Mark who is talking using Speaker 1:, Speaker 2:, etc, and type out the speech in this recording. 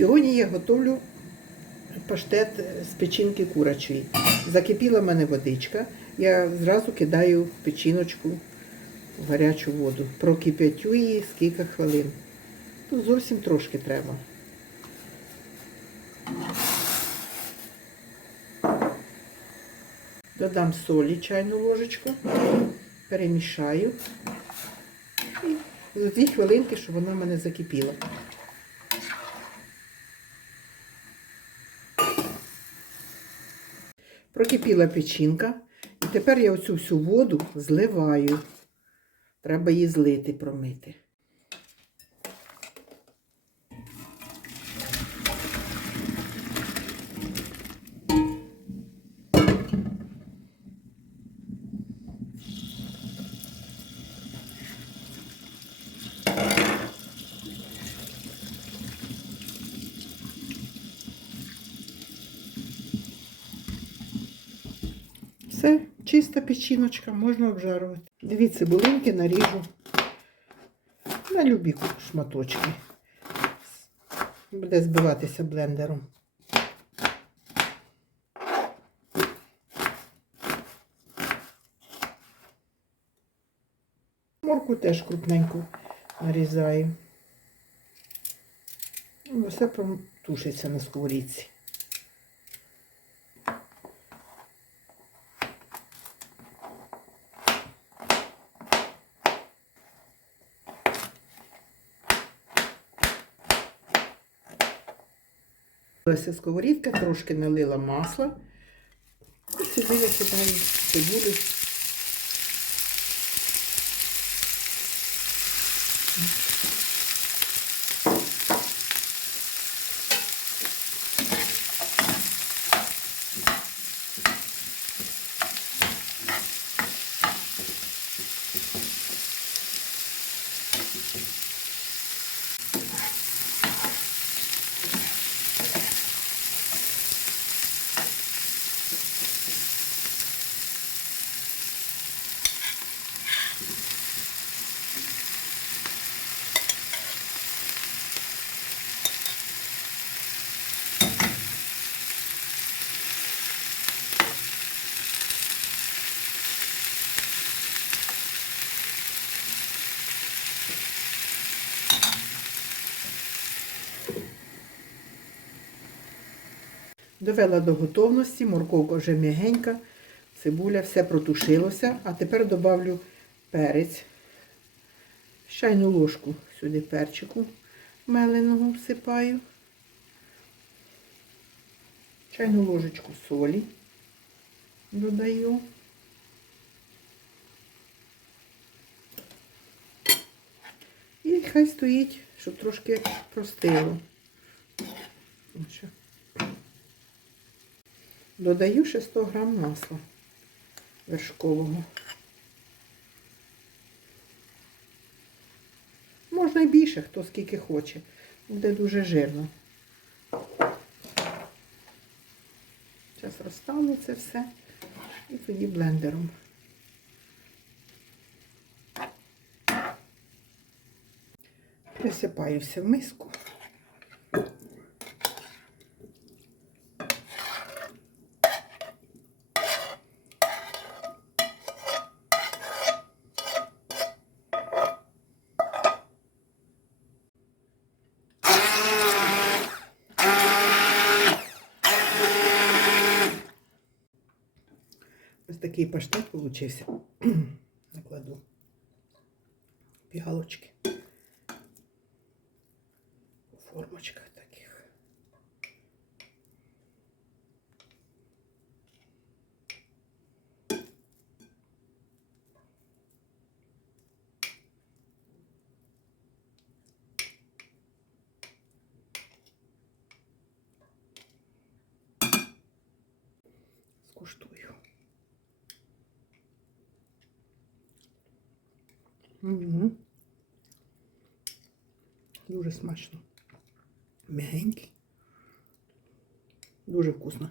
Speaker 1: Сьогодні я готовлю паштет з печінки курячої. Закипіла в мене водичка. Я зразу кидаю печіночку в гарячу воду. Прокип'ятю її скільки хвилин. Тут зовсім трошки треба. Додам солі чайну ложечку, перемішаю. І за дві хвилинки, щоб вона в мене закипіла. Прокипіла печінка. І тепер я оцю всю воду зливаю. Треба її злити, промити. Все, чиста печіночка, можна обжарувати. Дві цибулинки наріжу на любі шматочки. Буде збиватися блендером. Морку теж крупненьку нарізаю. Ну, Все протушиться на сковорідці. Ось сковорідка, трошки налила масла. І сюди я кидаю цибулю. Довела до готовності, морковка вже м'ягенька, цибуля, все протушилося. А тепер добавлю перець. Чайну ложку сюди перчику меленого всипаю. Чайну ложечку солі додаю. І хай стоїть, щоб трошки простило. Отже. Додаю ще 100 грам масла вершкового. Можна і більше, хто скільки хоче. Буде дуже жирно. Зараз розставлю це все і тоді блендером. Присипаю все в миску. Ось такий паштет получився. Накладу пігалочки. У формочках таких. Скуштую. Угу. Дуже смачно. Мягенький. Дуже вкусно.